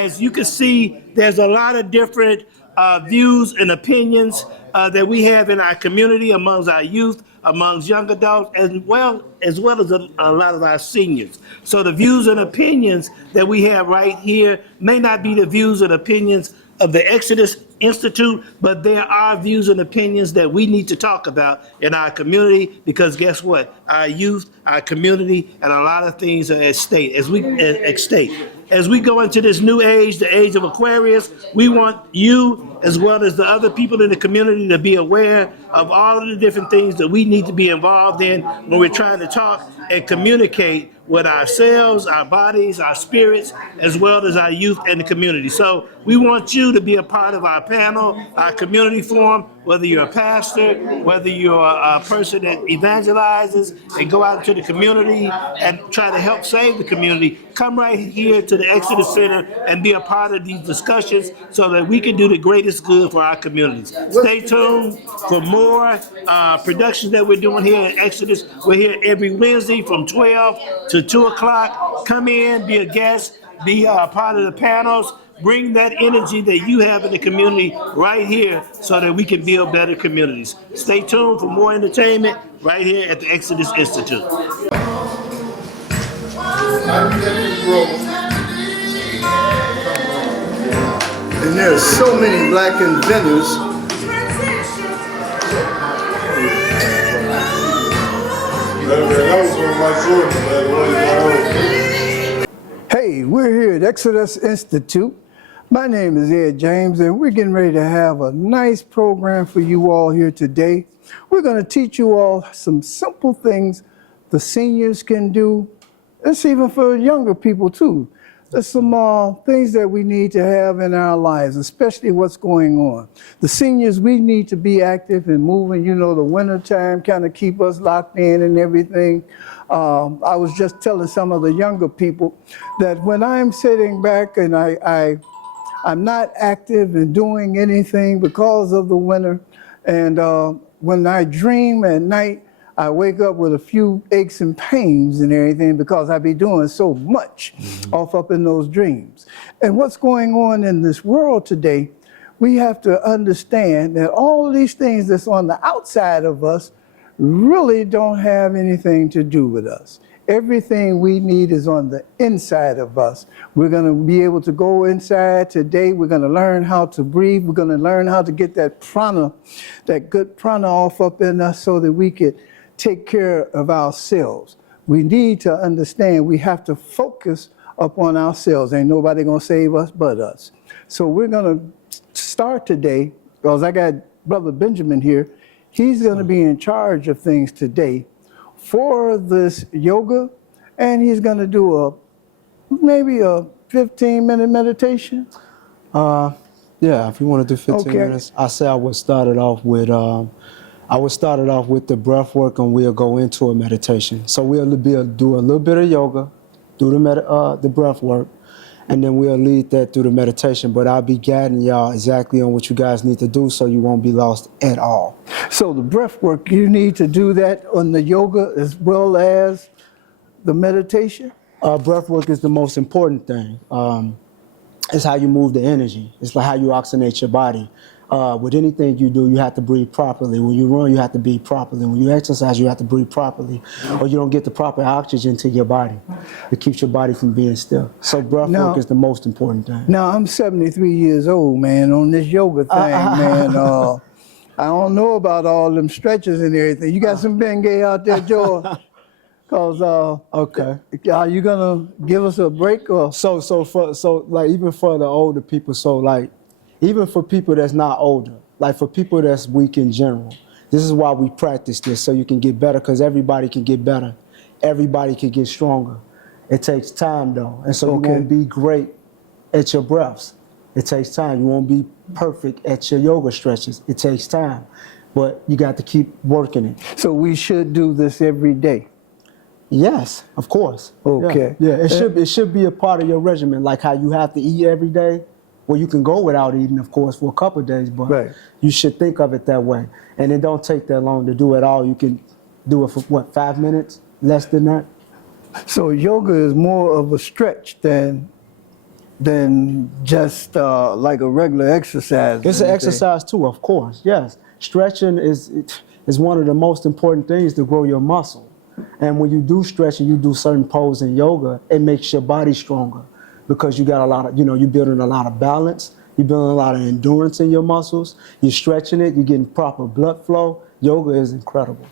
as you can see, there's a lot of different views and opinions that we have in our community, amongst our youth, amongst young adults, as well as a lot of our seniors. So the views and opinions that we have right here may not be the views and opinions of the Exodus Institute, but there are views and opinions that we need to talk about in our community, because guess what? Our youth, our community, and a lot of things are at stake. As we go into this new age, the age of Aquarius, we want you, as well as the other people in the community, to be aware of all of the different things that we need to be involved in when we're trying to talk and communicate with ourselves, our bodies, our spirits, as well as our youth and the community. So we want you to be a part of our panel, our community forum, whether you're a pastor, whether you're a person that evangelizes and go out into the community and try to help save the community. Come right here to the Exodus Center and be a part of these discussions so that we can do the greatest good for our communities. Stay tuned for more productions that we're doing here at Exodus. We're here every Wednesday from 12 to 2 o'clock. Come in, be a guest, be a part of the panels. Bring that energy that you have in the community right here so that we can build better communities. Stay tuned for more entertainment right here at the Exodus Institute. And there's so many black inventors. Hey, we're here at Exodus Institute. My name is Ed James, and we're getting ready to have a nice program for you all here today. We're going to teach you all some simple things the seniors can do. It's even for younger people too. There's some things that we need to have in our lives, especially what's going on. The seniors, we need to be active and moving. You know, the winter time kind of keep us locked in and everything. I was just telling some of the younger people that when I'm sitting back and I'm not active and doing anything because of the winter, and when I dream at night, I wake up with a few aches and pains and everything because I be doing so much off up in those dreams. And what's going on in this world today, we have to understand that all of these things that's on the outside of us really don't have anything to do with us. Everything we need is on the inside of us. We're going to be able to go inside today. We're going to learn how to breathe. We're going to learn how to get that prana, that good prana off up in us so that we could take care of ourselves. We need to understand we have to focus upon ourselves. Ain't nobody going to save us but us. So we're going to start today, because I got Brother Benjamin here. He's going to be in charge of things today for this yoga, and he's going to do maybe a 15-minute meditation. Yeah, if you want to do 15 minutes, I say I would start it off with the breath work, and we'll go into a meditation. So we'll do a little bit of yoga, do the breath work, and then we'll lead that through the meditation. But I'll be guiding y'all exactly on what you guys need to do so you won't be lost at all. So the breath work, you need to do that on the yoga as well as the meditation? Breath work is the most important thing. It's how you move the energy. It's like how you oxygenate your body. With anything you do, you have to breathe properly. When you run, you have to breathe properly. When you exercise, you have to breathe properly, or you don't get the proper oxygen to your body. It keeps your body from being still. So breath work is the most important thing. Now, I'm 73 years old, man, on this yoga thing, man. I don't know about all them stretches and everything. You got some Bengay out there, George? Cause okay, are you gonna give us a break or? So like even for the older people, so like even for people that's not older, like for people that's weak in general, this is why we practice this, so you can get better, because everybody can get better. Everybody can get stronger. It takes time though, and so you won't be great at your breaths. It takes time. You won't be perfect at your yoga stretches. It takes time, but you got to keep working it. So we should do this every day? Yes, of course. Okay. Yeah, it should be a part of your regimen, like how you have to eat every day. Well, you can go without eating, of course, for a couple of days, but you should think of it that way. And it don't take that long to do it all. You can do it for, what, 5 minutes? Less than that? So yoga is more of a stretch than than just like a regular exercise. It's or an anything. exercise too, of course. Yes, stretching is one of the most important things to grow your muscle. And when you do stretch and you do certain poses in yoga, it makes your body stronger because you got a lot of, you're building a lot of balance. You're building a lot of endurance in your muscles. You're stretching it. You're getting proper blood flow. Yoga is incredible.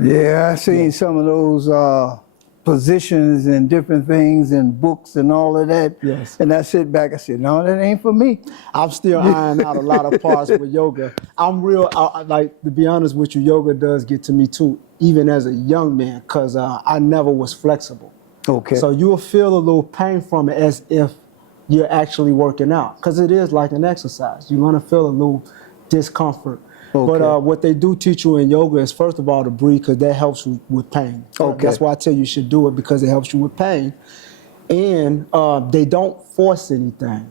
Yeah, I seen some of those positions and different things and books and all of that. Yes. And I sit back, I said, no, that ain't for me. I'm still ironing out a lot of parts with yoga. I'm real, like, to be honest with you, yoga does get to me too, even as a young man, because I never was flexible. Okay. So you'll feel a little pain from it as if you're actually working out, because it is like an exercise. You're going to feel a little discomfort. Okay. But what they do teach you in yoga is, first of all, to breathe, because that helps you with pain. Okay. That's why I tell you should do it, because it helps you with pain. And they don't force anything.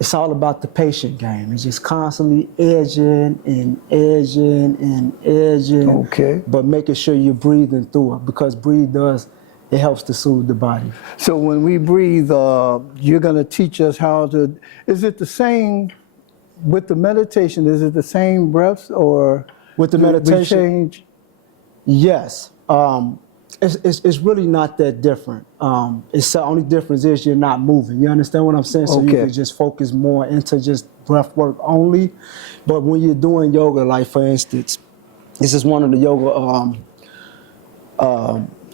It's all about the patient game. It's just constantly edging and edging and edging. Okay. But making sure you're breathing through it, because it helps to soothe the body. So when we breathe, you're going to teach us how to, is it the same with the meditation? Is it the same breaths or With the do we meditation? change? Yes. It's really not that different. It's the only difference is you're not moving. You understand what I'm saying? So you Okay. can just focus more into just breath work only. But when you're doing yoga, like for instance, this is one of the yoga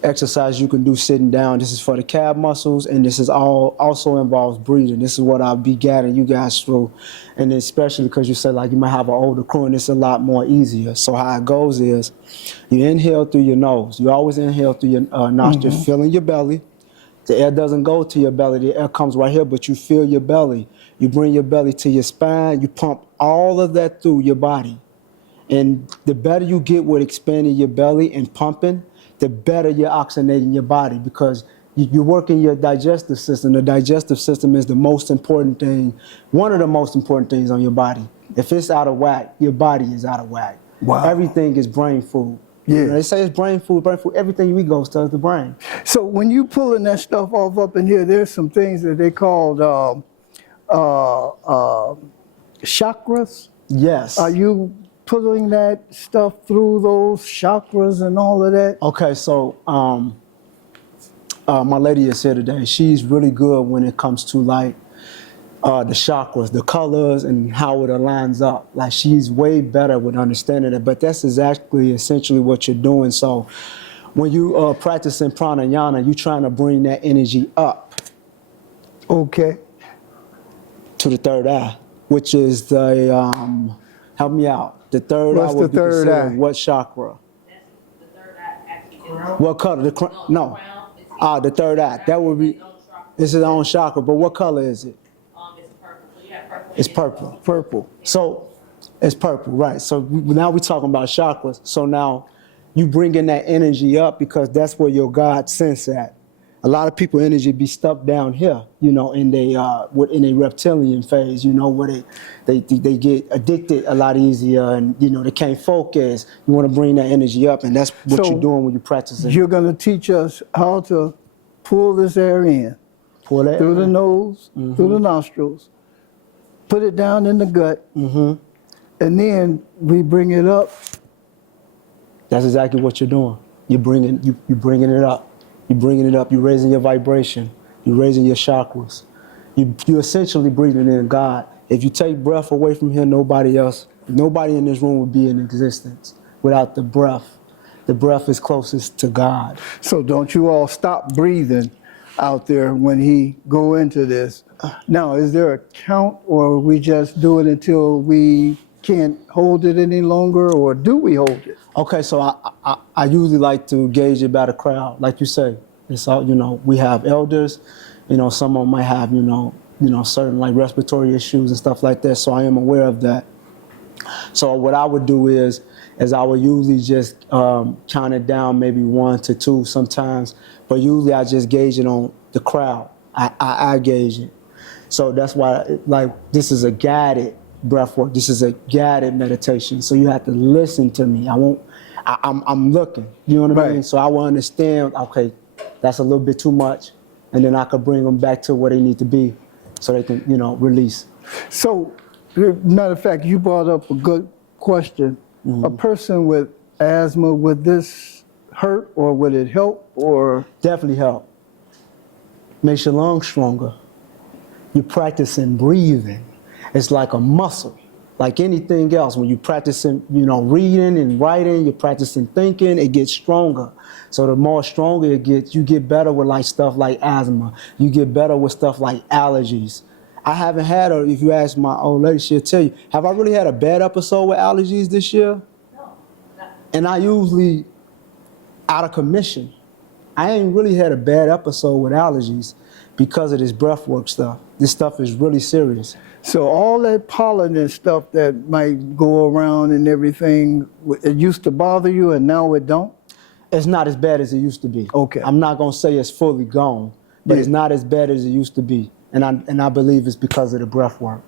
exercise you can do sitting down. This is for the calf muscles, and this is also involves breathing. This is what I'll be guiding you guys through, and especially because you said like you might have an older crew, and it's a lot more easier. So how it goes is, you inhale through your nose. You always inhale through your nostril, filling your belly. The air doesn't go to your belly. The air comes right here, but you feel your belly. You bring your belly to your spine. You pump all of that through your body. And the better you get with expanding your belly and pumping, the better you're oxygenating your body, because you're working your digestive system. The digestive system is the most important thing, one of the most important things on your body. If it's out of whack, your body is out of whack. Wow. Everything is brain food. Yeah. They say it's brain food. Everything you eat goes to the brain. So when you pulling that stuff off up in here, there's some things that they called chakras. Yes. Are you pulling that stuff through those chakras and all of that? Okay, so my lady is here today. She's really good when it comes to like the chakras, the colors, and how it aligns up. Like she's way better with understanding it. But that's exactly essentially what you're doing. So when you practicing pranayama, you're trying to bring that energy up Okay. to the third eye, which is the help me out. The third What's eye would the be third considered eye? what chakra? The third eye actually What color? The no. crown. The third eye. That would be. It's its own chakra. But what color is it? It's purple. So you have purple. It's purple. Purple. So it's purple, right? So now we're talking about chakras. So now you bring in that energy up, because that's where your God sense at. A lot of people energy be stuck down here, in a reptilian phase, where they get addicted a lot easier, and they can't focus. You want to bring that energy up, and that's what So you're doing when you're practicing. You're going to teach us how to pull this air in Pull that through the in. nose, through the nostrils, put it down in the gut, and then we bring it up. That's exactly what you're doing. You're bringing it up. You're bringing it up. You're raising your vibration. You're raising your chakras. You're essentially breathing in God. If you take breath away from here, nobody in this room would be in existence without the breath. The breath is closest to God. So don't you all stop breathing out there when he go into this. Now, is there a count, or we just do it until we can't hold it any longer, or do we hold it? Okay, so I usually like to gauge it by the crowd, like you say. It's all, we have elders, some of them might have, certain like respiratory issues and stuff like that. So I am aware of that. So what I would do is I would usually just count it down, maybe 1 to 2 sometimes, but usually I just gauge it on the crowd. I gauge it. So that's why, this is a guided breath work. This is a guided meditation. So you have to listen to me. I'm looking, you know what I mean? Right. So I will understand, okay, that's a little bit too much. and then I could bring them back to where they need to be so they can, release. So, matter of fact, you brought up a good question. A person with asthma, would this hurt or would it help or? Definitely help. Makes your lungs stronger. You're practicing breathing. It's like a muscle. Like anything else, when you're practicing, reading and writing, you're practicing thinking, it gets stronger. So the more stronger it gets, you get better with like stuff like asthma. You get better with stuff like allergies. I haven't had, or if you ask my old lady, she'll tell you, have I really had a bad episode with allergies this year? No. And I usually out of commission. I ain't really had a bad episode with allergies because of this breath work stuff. This stuff is really serious. So all that pollen and stuff that might go around and everything, it used to bother you and now it don't? It's not as bad as it used to be. Okay. I'm not gonna say it's fully gone, but Yeah. it's not as bad as it used to be. And I believe it's because of the breath work.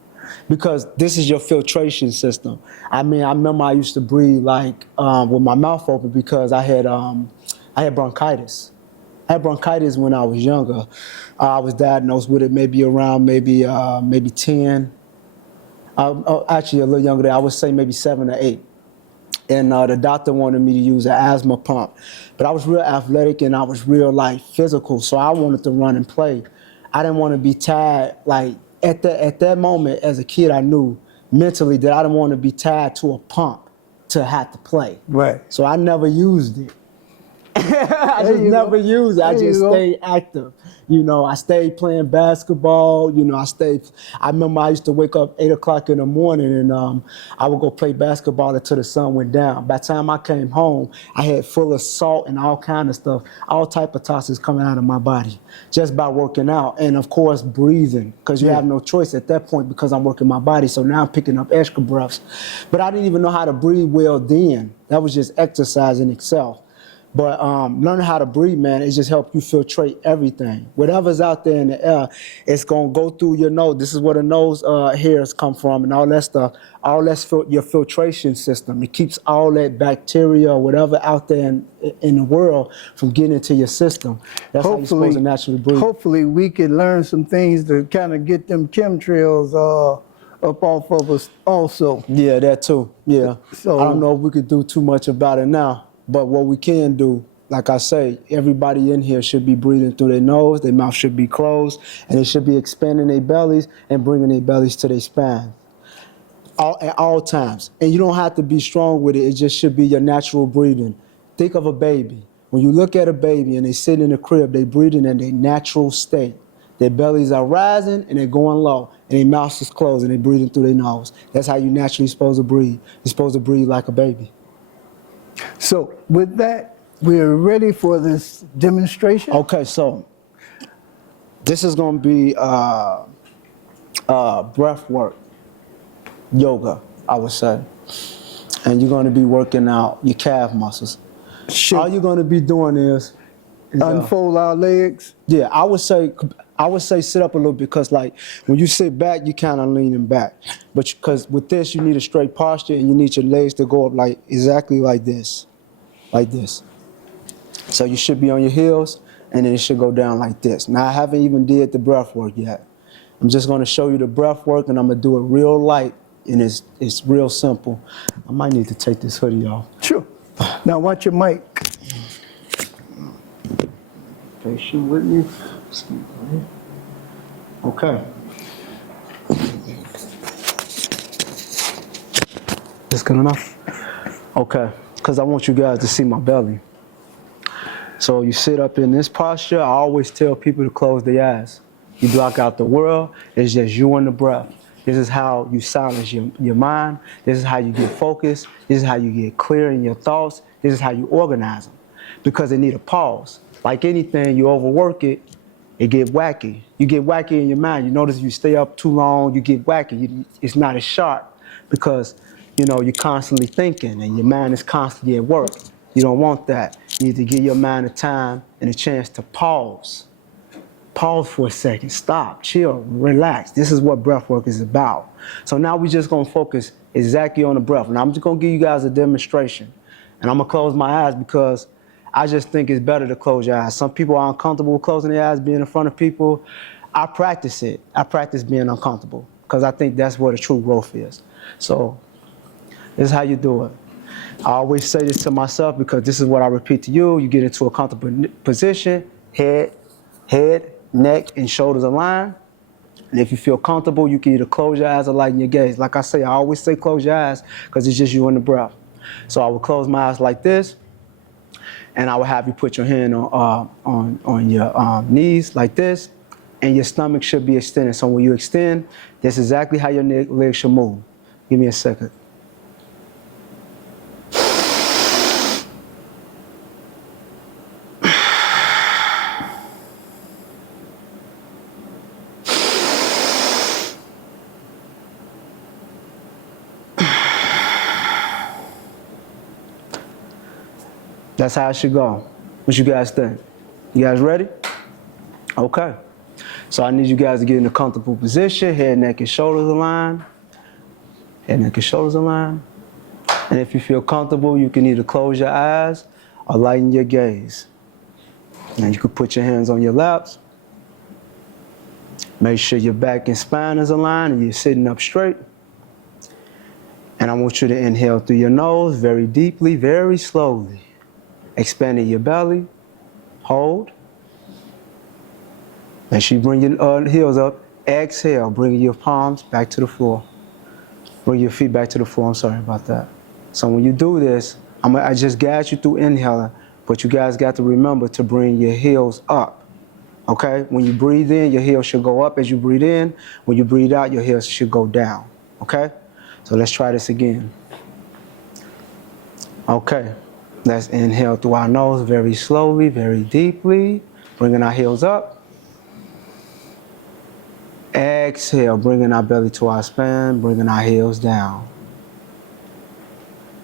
Because this is your filtration system. I mean, I remember I used to breathe like with my mouth open because I had bronchitis. I had bronchitis when I was younger. I was diagnosed with it maybe around maybe 10. Actually, a little younger than I would say maybe 7 or 8. And the doctor wanted me to use an asthma pump. But I was real athletic and I was real like physical, so I wanted to run and play. I didn't want to be tied. Like at that moment as a kid, I knew mentally that I didn't want to be tied to a pump to have to play. Right. So I never used it. I just you go. never used it. I There you just go. stayed active. I stayed playing basketball. I remember I used to wake up 8 o'clock in the morning and I would go play basketball until the sun went down. By the time I came home, I had full of salt and all kind of stuff, all type of toxins coming out of my body just by working out. And of course, breathing, because you have no choice at that point because I'm working my body. So now I'm picking up extra breaths. But I didn't even know how to breathe well then. That was just exercise in itself. But learning how to breathe, man, it just helps you filtrate everything. Whatever's out there in the air, it's going to go through your nose. This is where the nose hairs come from and all that stuff. All that's your filtration system. It keeps all that bacteria or whatever out there in the world from getting into your system. That's how you're supposed to naturally breathe. Hopefully we can learn some things to kind of get them chemtrails up off of us also. Yeah, that too. Yeah. So- I don't know if we could do too much about it now. But what we can do, like I say, everybody in here should be breathing through their nose, their mouth should be closed, and they should be expanding their bellies and bringing their bellies to their spine at all times. And you don't have to be strong with it. It just should be your natural breathing. Think of a baby. When you look at a baby and they sit in the crib, they breathing in their natural state. Their bellies are rising and they're going low, and their mouth is closed and they're breathing through their nose. That's how you naturally supposed to breathe. You're supposed to breathe like a baby. So with that, we're ready for this demonstration. Okay, so this is going to be breath work, yoga, I would say. And you're going to be working out your calf muscles. Should All you're going to be doing is unfold our legs. yeah, I would say sit up a little bit because like when you sit back, you kind of leaning back. But because with this, you need a straight posture and you need your legs to go up like exactly like this. Like this. So you should be on your heels and then it should go down like this. Now I haven't even did the breath work yet. I'm just gonna show you the breath work and I'm gonna do it real light and it's real simple. I might need to take this hoodie off. Sure. Now watch your mic. Patient with me. Okay. This good enough? Okay, because I want you guys to see my belly. So you sit up in this posture. I always tell people to close their eyes. You block out the world. It's just you and the breath. This is how you silence your mind. This is how you get focused. This is how you get clear in your thoughts. This is how you organize them. Because they need a pause. Like anything, you overwork it, it get wacky. You get wacky in your mind. You notice you stay up too long, you get wacky. It's not as sharp because, you're constantly thinking and your mind is constantly at work. You don't want that. You need to give your mind a time and a chance to pause. Pause for a second, stop, chill, relax. This is what breath work is about. So now we're just gonna focus exactly on the breath. And I'm just gonna give you guys a demonstration. And I'm gonna close my eyes because I just think it's better to close your eyes. Some people are uncomfortable with closing their eyes, being in front of people. I practice it. I practice being uncomfortable because I think that's where the true growth is. So this is how you do it. I always say this to myself because this is what I repeat to you. You get into a comfortable position, head, neck, and shoulders align. And if you feel comfortable, you can either close your eyes or lighten your gaze. Like I say, I always say close your eyes because it's just you and the breath. So I would close my eyes like this, and I would have you put your hand on your knees like this, and your stomach should be extended. So when you extend, that's exactly how your legs should move. Give me a second. That's how it should go. What you guys think? You guys ready? Okay. So I need you guys to get in a comfortable position. Head, neck, and shoulders aligned. Head, neck, and shoulders aligned. And if you feel comfortable, you can either close your eyes or lighten your gaze. And you can put your hands on your laps. Make sure your back and spine is aligned and you're sitting up straight. And I want you to inhale through your nose very deeply, very slowly. Expanding your belly. Hold. Make sure you bring your heels up. Exhale, bring your palms back to the floor. Bring your feet back to the floor. I'm sorry about that. So when you do this, I just guide you through inhaling, but you guys got to remember to bring your heels up. Okay? When you breathe in, your heels should go up as you breathe in. When you breathe out, your heels should go down. Okay? So let's try this again. Okay. Let's inhale through our nose very slowly, very deeply, bringing our heels up. Exhale, bringing our belly to our spine, bringing our heels down.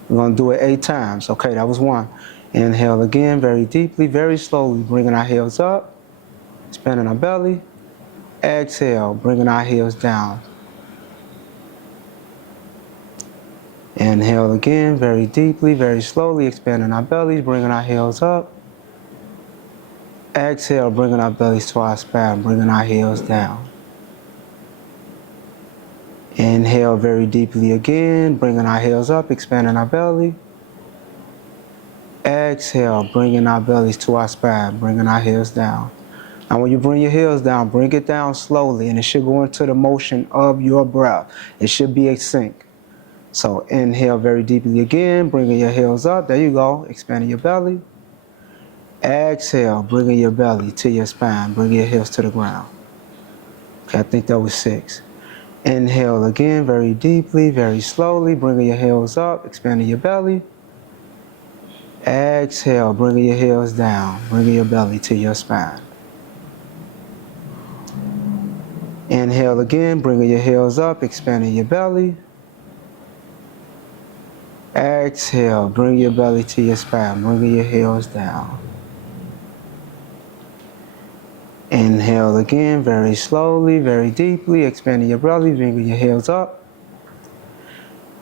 We're going to do it 8 times. Okay, that was 1. Inhale again, very deeply, very slowly, bringing our heels up, expanding our belly. Exhale, bringing our heels down. Inhale again, very deeply, very slowly, expanding our bellies, bringing our heels up. Exhale, bringing our bellies to our spine, bringing our heels down. Inhale very deeply again, bringing our heels up, expanding our belly. Exhale, bringing our bellies to our spine, bringing our heels down. Now when you bring your heels down, bring it down slowly, and it should go into the motion of your breath. It should be a sync. So inhale very deeply again, bringing your heels up. There you go, expanding your belly. Exhale, bringing your belly to your spine, bringing your heels to the ground. Okay, I think that was 6. Inhale again, very deeply, very slowly, bringing your heels up, expanding your belly. Exhale, bringing your heels down, bringing your belly to your spine. Inhale again, bringing your heels up, expanding your belly. Exhale, bring your belly to your spine, bringing your heels down. Inhale again, very slowly, very deeply, expanding your belly, bringing your heels up.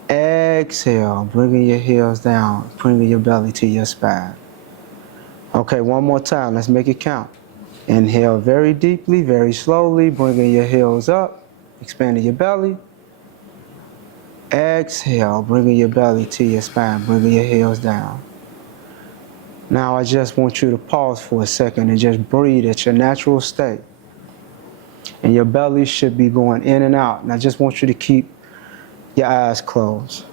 Exhale, bringing your heels down, bringing your belly to your spine. Okay, one more time, let's make it count. Inhale very deeply, very slowly, bringing your heels up, expanding your belly. Exhale, bringing your belly to your spine, bringing your heels down. Now I just want you to pause for a second and just breathe at your natural state. And your belly should be going in and out. And I just want you to keep your eyes closed.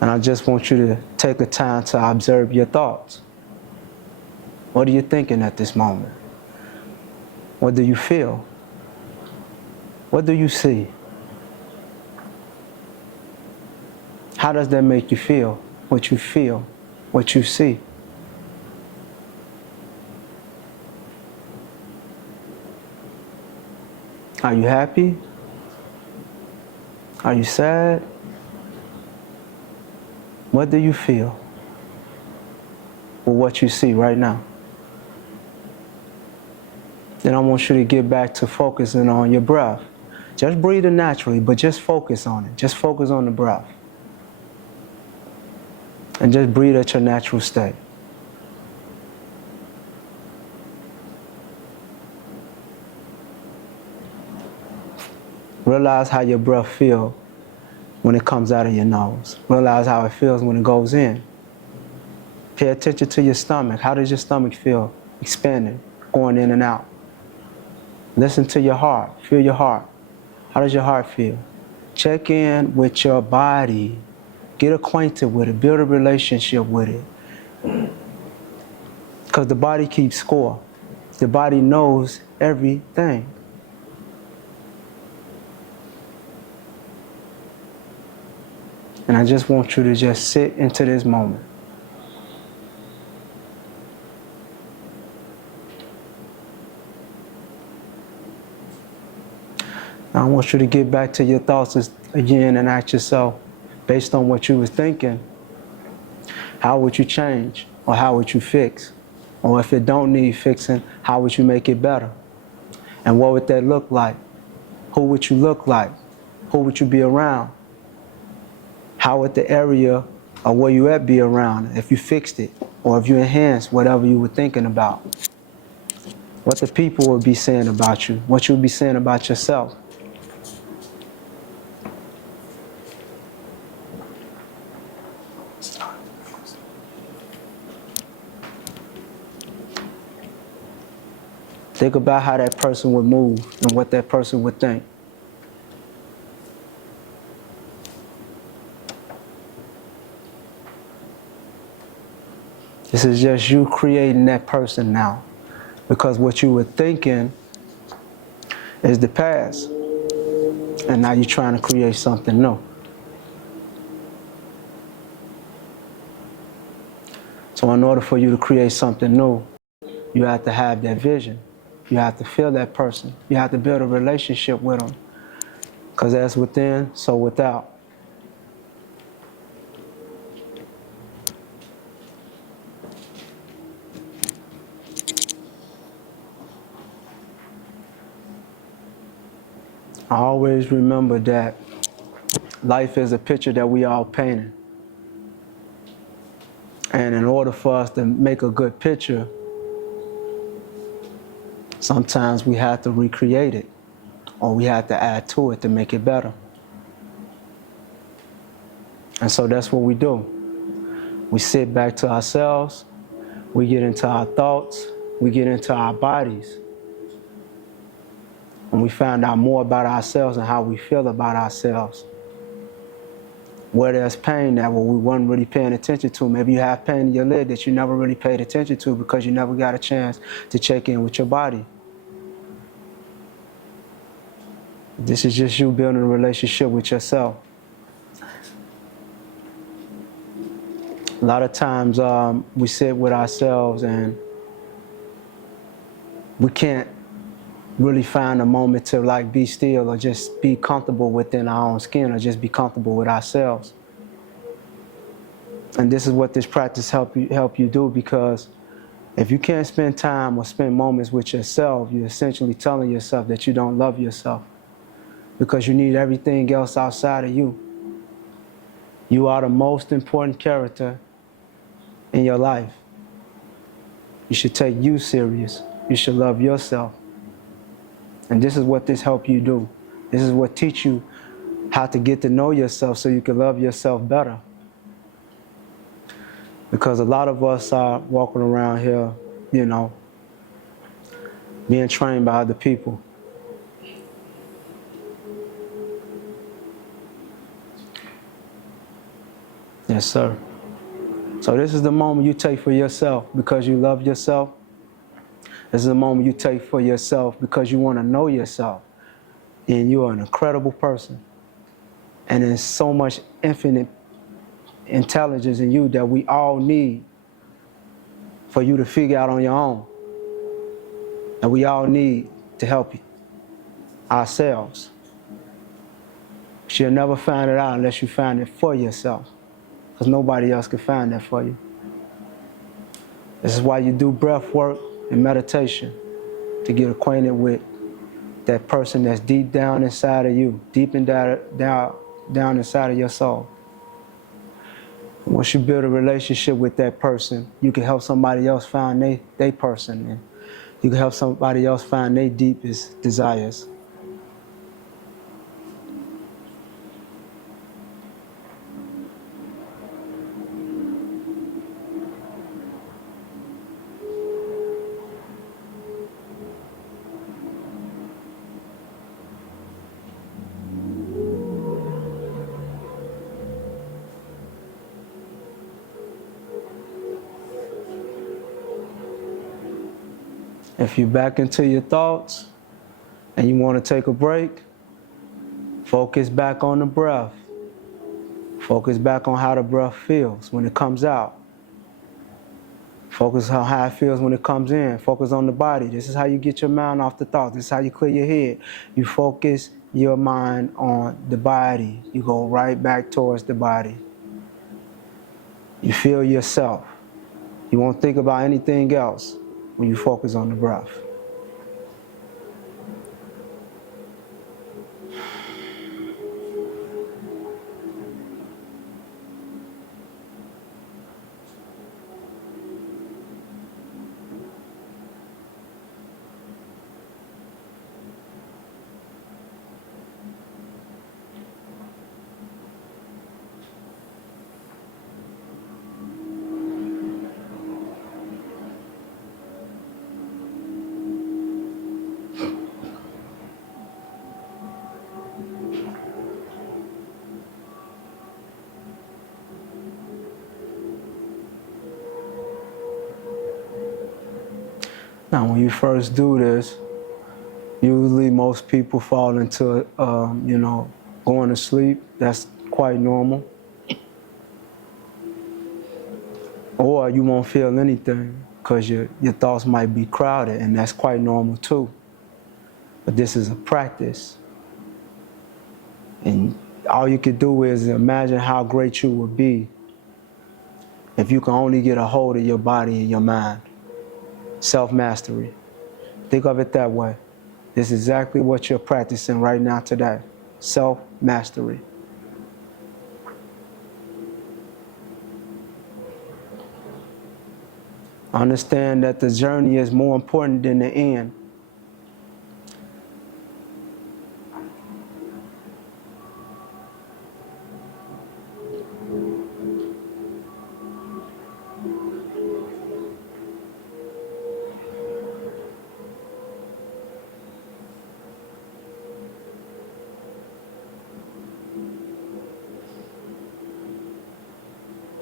And I just want you to take the time to observe your thoughts. What are you thinking at this moment? What do you feel? What do you see? How does that make you feel? What you feel, what you see? Are you happy? Are you sad? What do you feel with what you see right now? Then I want you to get back to focusing on your breath. Just breathe it naturally, but just focus on it. Just focus on the breath. And just breathe at your natural state. Realize how your breath feels when it comes out of your nose. Realize how it feels when it goes in. Pay attention to your stomach. How does your stomach feel? Expanding, going in and out. Listen to your heart. Feel your heart. How does your heart feel? Check in with your body. Get acquainted with it. Build a relationship with it. Because the body keeps score. The body knows everything. And I just want you to just sit into this moment. Now I want you to get back to your thoughts again and ask yourself, based on what you were thinking, how would you change? Or how would you fix? Or if it don't need fixing, how would you make it better? And what would that look like? Who would you look like? Who would you be around? How would the area of where you at be around if you fixed it? Or if you enhanced whatever you were thinking about? What the people would be saying about you? What you would be saying about yourself? Think about how that person would move and what that person would think. This is just you creating that person now. Because what you were thinking is the past. And now you're trying to create something new. So in order for you to create something new, you have to have that vision. You have to feel that person. You have to build a relationship with them. Because as within, so without. I always remember that life is a picture that we all painting. And in order for us to make a good picture, sometimes we have to recreate it, or we have to add to it to make it better. And so that's what we do. We sit back to ourselves, we get into our thoughts, we get into our bodies, and we find out more about ourselves and how we feel about ourselves. Where there's pain that we weren't really paying attention to. Maybe you have pain in your leg that you never really paid attention to because you never got a chance to check in with your body. This is just you building a relationship with yourself. A lot of times we sit with ourselves and we can't really find a moment to like be still or just be comfortable within our own skin or just be comfortable with ourselves. And this is what this practice help you do, because if you can't spend time or spend moments with yourself, you're essentially telling yourself that you don't love yourself because you need everything else outside of you. You are the most important character in your life. You should take you serious. You should love yourself. And this is what this help you do. This is what teach you how to get to know yourself so you can love yourself better. Because a lot of us are walking around here, you know, being trained by other people. Yes, sir. So this is the moment you take for yourself because you love yourself. This is the moment you take for yourself because you want to know yourself. And you are an incredible person. And there's so much infinite intelligence in you that we all need for you to figure out on your own. And we all need to help you ourselves. But you'll never find it out unless you find it for yourself. Because nobody else can find that for you. This is why you do breath work and meditation, to get acquainted with that person that's deep down inside of you, deep and down inside of your soul. Once you build a relationship with that person, you can help somebody else find their person, and you can help somebody else find their deepest desires. If you're back into your thoughts and you want to take a break, focus back on the breath. Focus back on how the breath feels when it comes out. Focus on how it feels when it comes in. Focus on the body. This is how you get your mind off the thoughts. This is how you clear your head. You focus your mind on the body. You go right back towards the body. You feel yourself. You won't think about anything else when you focus on the breath. Now, when you first do this, usually most people fall into, going to sleep. That's quite normal. Or you won't feel anything because your thoughts might be crowded, and that's quite normal too. But this is a practice. And all you can do is imagine how great you would be if you can only get a hold of your body and your mind. Self-mastery. Think of it that way. This is exactly what you're practicing right now today. Self-mastery. Understand that the journey is more important than the end.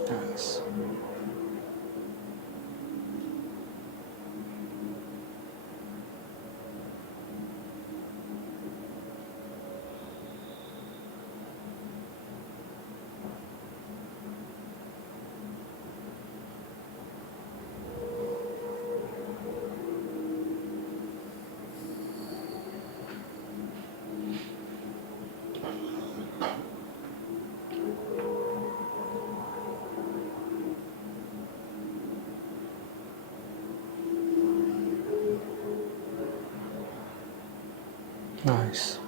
Nice. Nice.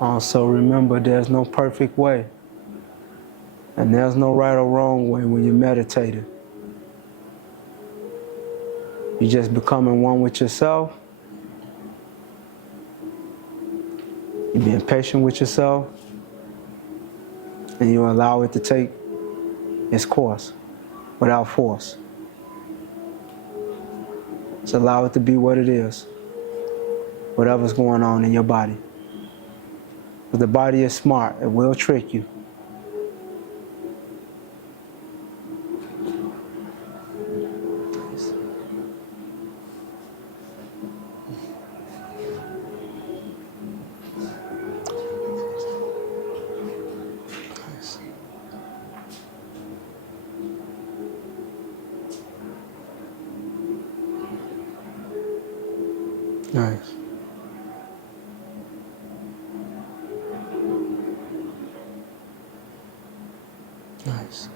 Also remember, there's no perfect way. And there's no right or wrong way when you're meditating. You're just becoming one with yourself. You're being patient with yourself. And you allow it to take its course without force. Just allow it to be what it is. Whatever's going on in your body. Because the body is smart. It will trick you. Nice. Nice.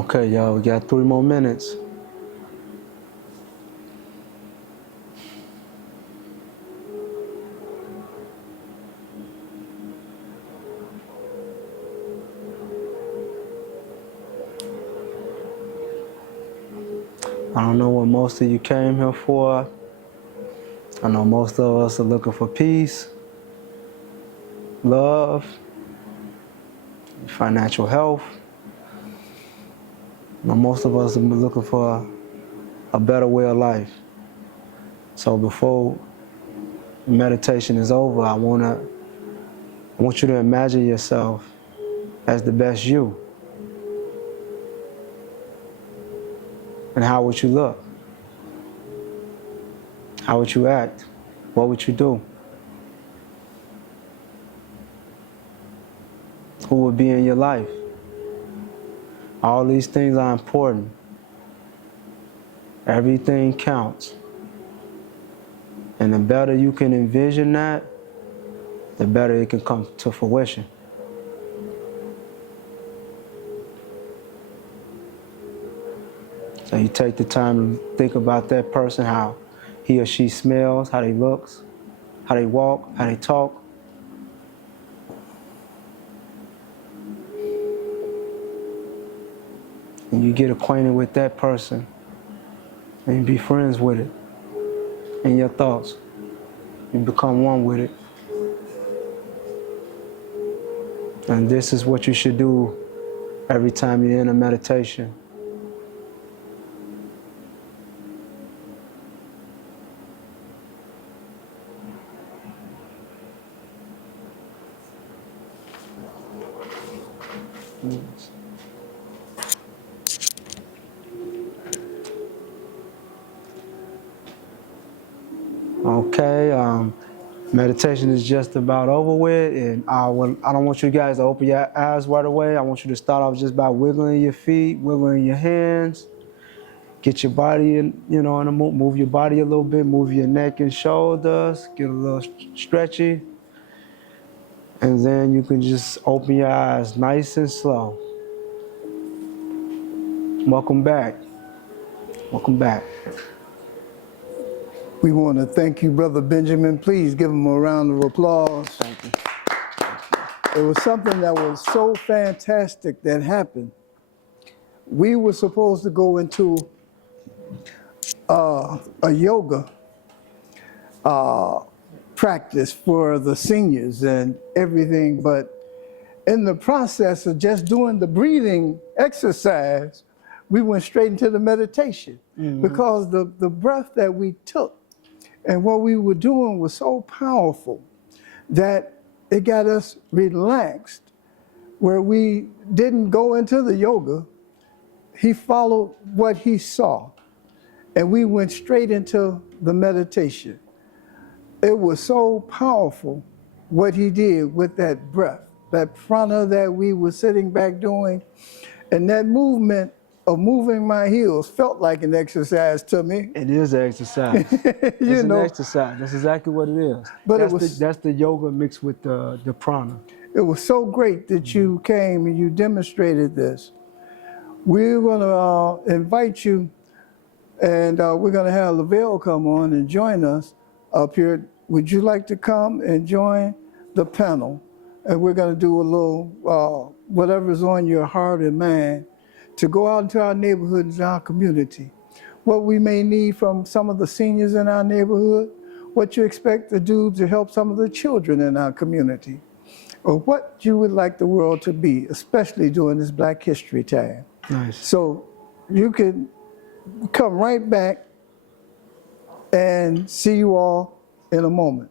Okay, y'all, we got 3 more minutes. I don't know what most of you came here for. I know most of us are looking for peace, love, financial health. I know most of us are looking for a better way of life. So before meditation is over, I want you to imagine yourself as the best you. And how would you look? How would you act? What would you do? Who would be in your life? All these things are important. Everything counts. And the better you can envision that, the better it can come to fruition. So you take the time to think about that person, how he or she smells, how they looks, how they walk, how they talk. And you get acquainted with that person and you be friends with it in your thoughts. You become one with it. And this is what you should do every time you're in a meditation. Okay, meditation is just about over with, and I don't want you guys to open your eyes right away. I want you to start off just by wiggling your feet, wiggling your hands, get your body in, in a move your body a little bit, move your neck and shoulders, get a little stretchy, and then you can just open your eyes nice and slow. Welcome back. Welcome back. We want to thank you, Brother Benjamin. Please give him a round of applause. Thank you. It was something that was so fantastic that happened. We were supposed to go into a yoga practice for the seniors and everything, but in the process of just doing the breathing exercise, we went straight into the meditation because the breath that we took and what we were doing was so powerful that it got us relaxed, where we didn't go into the yoga. He followed what he saw, and we went straight into the meditation. It was so powerful what he did with that breath, that prana that we were sitting back doing, and that movement of moving my heels felt like an exercise to me. It is an exercise. It's an exercise. That's exactly what it is. But that's the yoga mixed with the prana. It was so great that you came and you demonstrated this. We're going to invite you, and we're going to have Lavelle come on and join us up here. Would you like to come and join the panel? And we're going to do a little whatever's on your heart and mind to go out into our neighborhoods and our community. What we may need from some of the seniors in our neighborhood, what you expect to do to help some of the children in our community, or what you would like the world to be, especially during this Black History time. Nice. So you can come right back and see you all in a moment.